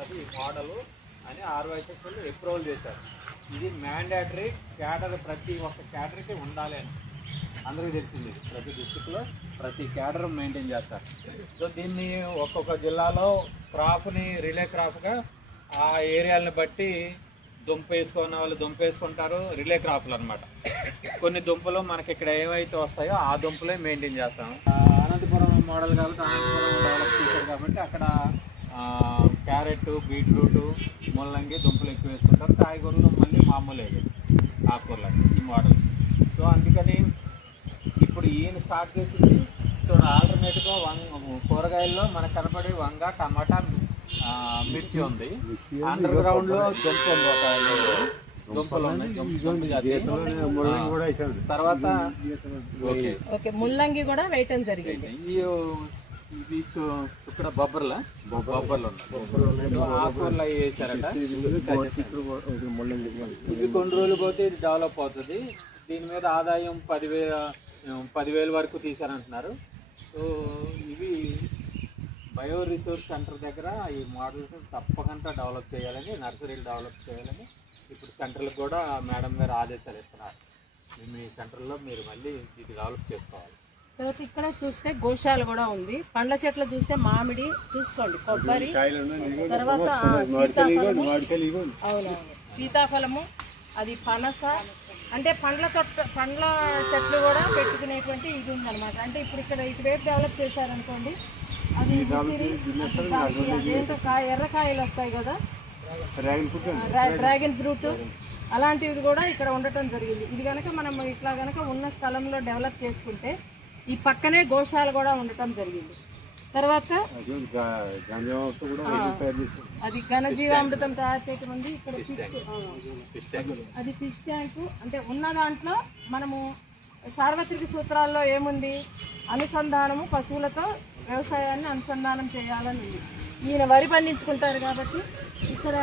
వస్తుంది ఈ మోడలు అని ఆర్వైసెస్ వాళ్ళు అప్రూవల్ చేశారు. ఇది మ్యాండేటరీ క్యాడర్ ప్రతి ఒక్క క్యాడర్కి ఉండాలి అని అందరికీ తెలిసింది. ప్రతి డిస్టిక్లో ప్రతి క్యాడర్ మెయింటైన్ చేస్తారు. సో దీన్ని ఒక్కొక్క జిల్లాలో క్రాప్ని రిలే క్రాప్గా ఆ ఏరియాలను బట్టి దుంప వేసుకున్న వాళ్ళు దుంప వేసుకుంటారు రిలే క్రాప్లు అనమాట కొన్ని దుంపలు మనకి ఇక్కడ ఏవైతే వస్తాయో ఆ దుంపలే మెయింటైన్ చేస్తాం ఆ, అనంతపురం మోడల్ కాబట్టి అనంతపురం డెవలప్ చేశారు కాబట్టి అక్కడ క్యారెట్ బీట్రూట్ ముల్లంగి దుంపలు ఎక్కువ వేసుకుంటారు కాయగూరలు మళ్ళీ మామూలే ఆకుకూరలు ఈ మోడల్ సో అందుకని ఇప్పుడు ఈయన స్టార్ట్ చేసింది చూడ ఆల్టర్నేట్గా వంగ కూరగాయల్లో మనకు కనపడే వంగ టమాటా ఆ, మిర్చి ఉంది. అండర్ గ్రౌండ్లో దుంపలు తర్వాత ఓకే. ఓకే ముల్లంగి కూడా వేయటం జరిగింది. ఇక్కడ బొబ్బర్ల? బొబ్బర్లు. ఆకుకూరలు అవి వేసారట. ఇది కొన్ని రోజులు పోతే ఇది డెవలప్ అవుతుంది. దీని మీద ఆదాయం పదివేల పదివేల వరకు తీశారంటున్నారు. సో ఇవి బయో రిసోర్స్ సెంటర్ దగ్గర ఈ మోడల్స్ తప్పకుండా డెవలప్ చేయాలని నర్సరీలు డెవలప్ చేయాలని ఇప్పుడు సెంటర్లకు కూడా మేడం గారు ఆదేశాలు ఇస్తున్నారు. మీ సెంటర్లో మీరు మళ్ళీ ఇది డెవలప్ చేసుకోవాలి. తర్వాత ఇక్కడ చూస్తే గోశాల కూడా ఉంది. పండ్ల చెట్లు చూస్తే మామిడి చూసుకోండి కొబ్బరి. తర్వాత సీతాఫలము. అవునవును. సీతాఫలము అది పనస. అంటే పండ్ల తొట్ట పండ్ల చెట్లు కూడా పెట్టుకునేటువంటి ఇది ఉందన్నమాట. అంటే ఇప్పుడు ఇక్కడ ఇటువైపు డెవలప్ చేశారనుకోండి అది అదేంటో కాయ ఎర్రకాయలు వస్తాయి కదా. డ్రా- డ్రాగన్ ఫ్రూట్ అలాంటివి కూడా ఇక్కడ ఉండటం జరిగింది. ఇది కనుక మనం ఇట్లా కనుక ఉన్న స్థలంలో డెవలప్ చేసుకుంటే ఈ పక్కనే గోశాల కూడా ఉండటం జరిగింది. తర్వాత అది ఘనజీవామృతం తయారు చేయటం ఉంది. ఇక్కడ అది ఫిష్ ట్యాంకు అంటే ఉన్న దాంట్లో మనము సార్వత్రిక సూత్రాల్లో ఏముంది? అనుసంధానము పశువులతో వ్యవసాయాన్ని అనుసంధానం చేయాలని ఉంది. ఈయన వరి పండించుకుంటారు కాబట్టి ఇక్కడ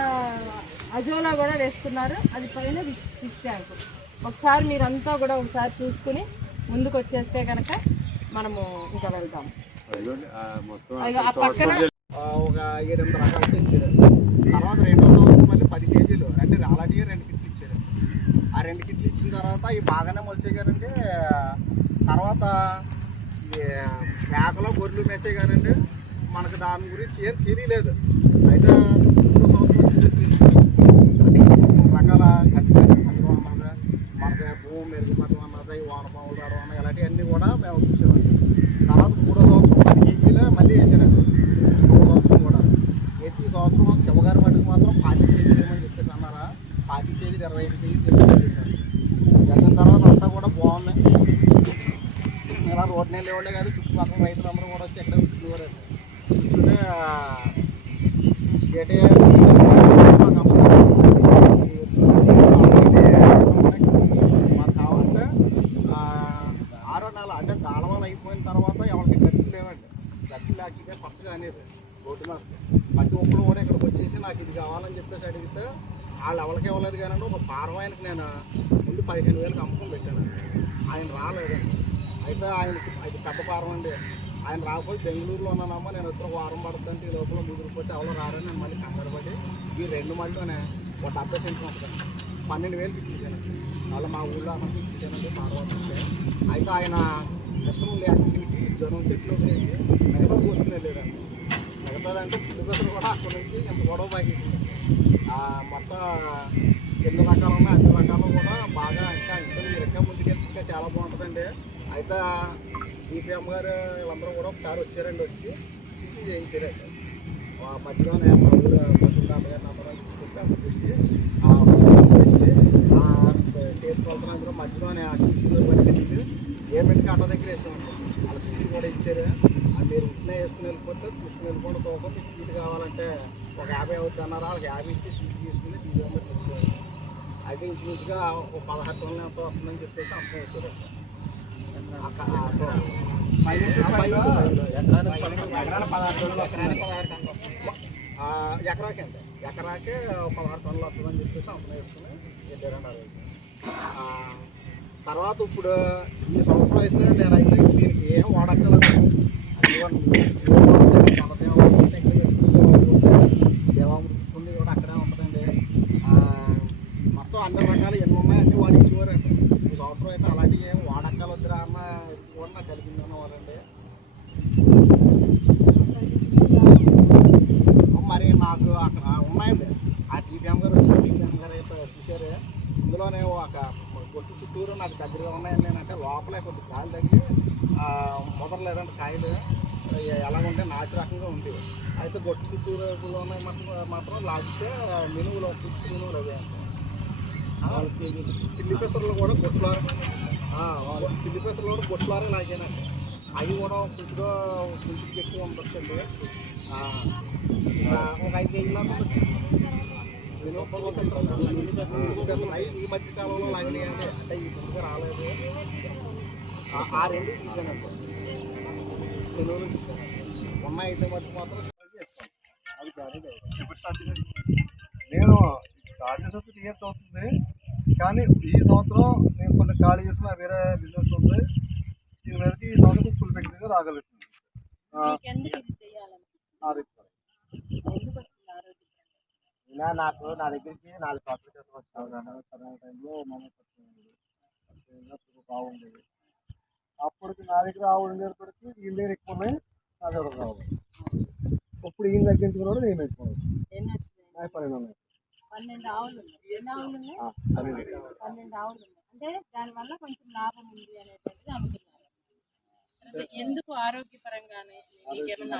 అజోలా కూడా వేసుకున్నారు అది పైన ఫిష్ ఫిష్ ట్యాంకు ఒకసారి మీరంతా కూడా ఒకసారి చూసుకుని ముందుకు వచ్చేస్తే కనుక మనము ఇంకా ఆ పక్కన ఒక ఏడెనిమిది రకాలతో ఇచ్చారు. తర్వాత రెండో రోజు మళ్ళీ పది కేజీలు అంటే అలాంటివి రెండు కిట్లు ఇచ్చారు. ఆ రెండు కిట్లు ఇచ్చిన తర్వాత ఇవి బాగానే మొలిచాయి కదండి తర్వాత ఈ మేకలో గొర్రెలు మేసే కానండి మనకు దాని గురించి ఏం తెలియలేదు. అయితే సంవత్సరం వచ్చేసరికి అంటే ఈ మూడు రకాల గట్టి పట్టడం అన్నది మనకి భూమి మెరుగుపడడం అన్నది వానపాములు రావడం అన్నది ఇలాంటివన్నీ కూడా మేము చూసేవాళ్ళం తర్వాత మూడో సంవత్సరం పది కేజీలు మళ్ళీ వేసానండి మూడో సంవత్సరం కూడా అయితే ఈ సంవత్సరం శివగారి మటుకు మాత్రం పాతి కేజీలు ఏమని చెప్పేసి అన్నారా పాతి కేజీలు ఇరవై ఐదు కేజీలు తెచ్చేసాను జరిగిన తర్వాత అంతా కూడా బాగుంది రోడ్డు రోడ్ నెల లేవండే కాదు చుట్టుపక్కల రైతులందరూ కూడా వచ్చి ఎక్కడ కూర్చునేవారు కూర్చుని గేటే మాకు కావాలంటే ఆ, ఆరో నెల అంటే దాడవాళ్ళు అయిపోయిన తర్వాత ఎవరికి గట్లు లేవండి. గట్లు లేక ఇదే పచ్చగా అనేది రోడ్డు మీద. ప్రతి ఒక్కరు కూడా ఇక్కడికి వచ్చేసి నాకు ఇది కావాలని చెప్పేసి అడిగితే వాళ్ళు ఎవరికి ఇవ్వలేదు కానీ ఒక పారం నేను ముందు పదిహేను వేలకు అమ్మకం పెట్టాను. ఆయన రాలేదండి. అయితే ఆయనకి అది పెద్ద పారం అండి. ఆయన రాకపోతే బెంగళూరులో ఉన్నానమ్మా నేను వచ్చి వారం పడుతుంటే ఈ లోపల ముదిరిపోతే ఎవరు రారని నేను మళ్ళీ కంగారు పడి ఈ రెండు మళ్ళీనే ఒక డెబ్బై సెంట్లు ఉంటుంది పన్నెండు వేలు ఇచ్చేసాను. మళ్ళీ మా ఊళ్ళో అన్నట్టు ఇచ్చేసానండి పార్వతి అయితే ఆయన విషం లేకపోతే జ్వరం చెట్లు వదిలేసి మిగతా పోసుకుని వెళ్ళాడు మిగతాదంటే పుట్టుకొసలు కూడా అక్కడి నుంచి ఎంత గొడవ బాగేసింది మొత్తం ఎన్ని రకాలు ఉన్నాయి అన్ని రకాలు కూడా బాగా ఇంకా ఇంకా మీరు ఇంకా ముందుకెళ్తే ఇంకా చాలా బాగుంటుందండి అయితే డిసిఎం గారు వీళ్ళందరూ కూడా ఒకసారి వచ్చారండి వచ్చి సీసీ చేయించారండి. ఆ మధ్యలోనే మా ఊరు పశువుల గారిని అందరూ తీసుకొచ్చి అక్కడ పెట్టి ఆ వచ్చి ఆ టేప్ కొలతలు అందరూ మధ్యలోనే ఆ సీసీలో పట్టుకెళ్ళి ఏమిటి ఆటో దగ్గర వేసామండి. వాళ్ళ సీట్లు కూడా ఇచ్చారు. మీరు ఇంట్లో వేసుకుని వెళ్ళిపోతే తీసుకుని వెళ్ళిపోండి పోక మీకు సీట్ కావాలంటే ఒక యాభై అవుతుంది అన్నారు. వాళ్ళకి యాభై ఇచ్చి సీట్ తీసుకుని తీసుకుని తీసుకున్నారు అయితే ఇంచుమించుగా ఒక పదహారు టన్నులు ఎంతో వస్తుందని చెప్పేసి అంత వేసారు ఎకరాకి ఎంత ఎకరాకే పదహారు టన్నులు వస్తుందని చెప్పేసి అంత వేసుకుని వెళ్ళారండి తర్వాత ఇప్పుడు ఈ సంవత్సరం అయితే నేనైతే దీనికి ఏం వాడక్కర్లేదు అందులోనే ఒక కొట్టు చుట్టూరు నాకు దగ్గరగా ఉన్నాయని నేనంటే లోపలే కొద్ది గాలి తగ్గి ఆ, ముదరలేదంటే కాయలు ఎలాగుంటే నాసి రకంగా ఉంది అయితే గొట్టు చుట్టూరులో ఉన్నాయి మాత్రం మాత్రం లాగితే మినువులు పుచ్చు మినువులు అవి పిల్లి పెసర్లు కూడా గొట్లారు పిల్లి పెసర్లు కూడా గొట్లారే లాగేనండి అవి కూడా పుచ్చుగా కొంచెం ఎక్కువ ఉండొచ్చండి. ఒక ఐదు కేజీల ఉండొచ్చు. ఈ మధ్య కాలంలో లాగినాయండి అంటే రాలేదు ఆ- రెండు తీసాను ఉన్న అయితే మధ్య మాత్రం అది నేను స్టార్ట్ చేసి త్రీ ఇయర్స్ అవుతుంది. కానీ ఈ సంవత్సరం నేను కొన్ని ఖాళీ చేసిన వేరే బిజినెస్ ఉంది. దీని మీదకి ఈ సంవత్సరం ఫుల్ ఫెక్టరీగా రాగలుగుతుంది ఆ, ఎందుకు అది నాకు నా దగ్గరికి నాలుగు సంవత్సరాల క్రితం వచ్చాను కరోనా టైంలో బాగుండేది అప్పటికి నా దగ్గర ఆవులు ఉండేప్పటికి ఈయన దగ్గర ఎక్కువ ఉన్నాయి నా దగ్గర రావు. ఇప్పుడు ఈయన తగ్గించుకున్నాడు నేను పెంచుకున్నాను ఎన్ని వచ్చినాయి? నా పన్నెండు ఉన్నాయి. పన్నెండు ఆవులు పన్నెండు. ఆవులు అంటే దానివల్ల కొంచెం లాభం ఉంది అనేటువంటిది ఎందుకు ఆరోగ్యపరంగానే? మీకేమన్నా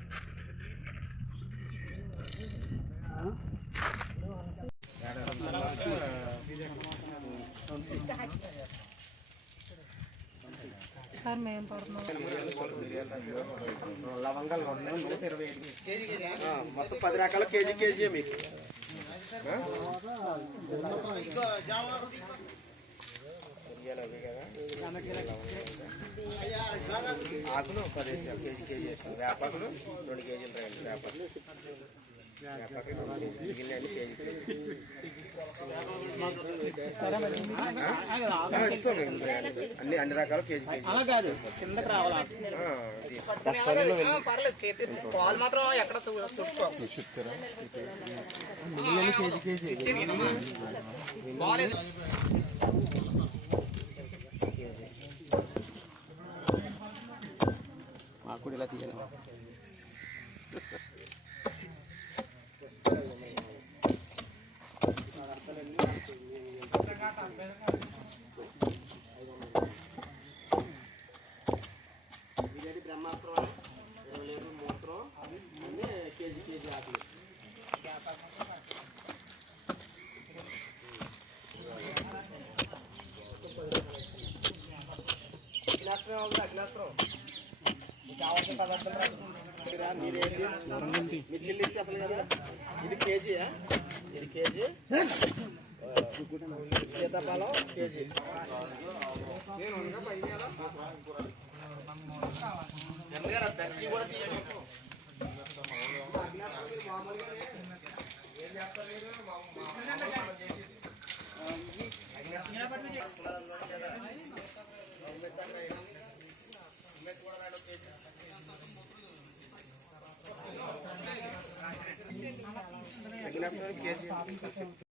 సార్ మేము పడుతున్నాం. లవంగాలు ఉన్నాయి నూట ఇరవై ఐదు. మొత్తం పది రకాల కేజీ కేజీ మీకు. ఆకులు పది కేజీ కేజీ వేపాకులు రెండు కేజీలు రండి వేపాకులు. అన్ని రకాల కేజీ ఆ, ఇస్తామండి అన్ని అన్ని కేజీ కేజీ మాకు కూడా ఇలా తీయాలి బిర్యానీ బ్రహ్మాస్త్రం ఇరవై లీటర్ మూత్రం అన్నీ కేజీ కేజీ ఆకులు అగ్నాస్త్రం ఉంది అగ్నాస్త్రం. కావాల్సిన పదార్థాలు రాసుకుంటారా మీరేంటి మీరు చెల్లిస్తే అసలు కదా? ఇది కేజీయా ఇది కేజీ. సీతాఫలం కేజీ. బెంచీ కూడా తీయండి కేజీ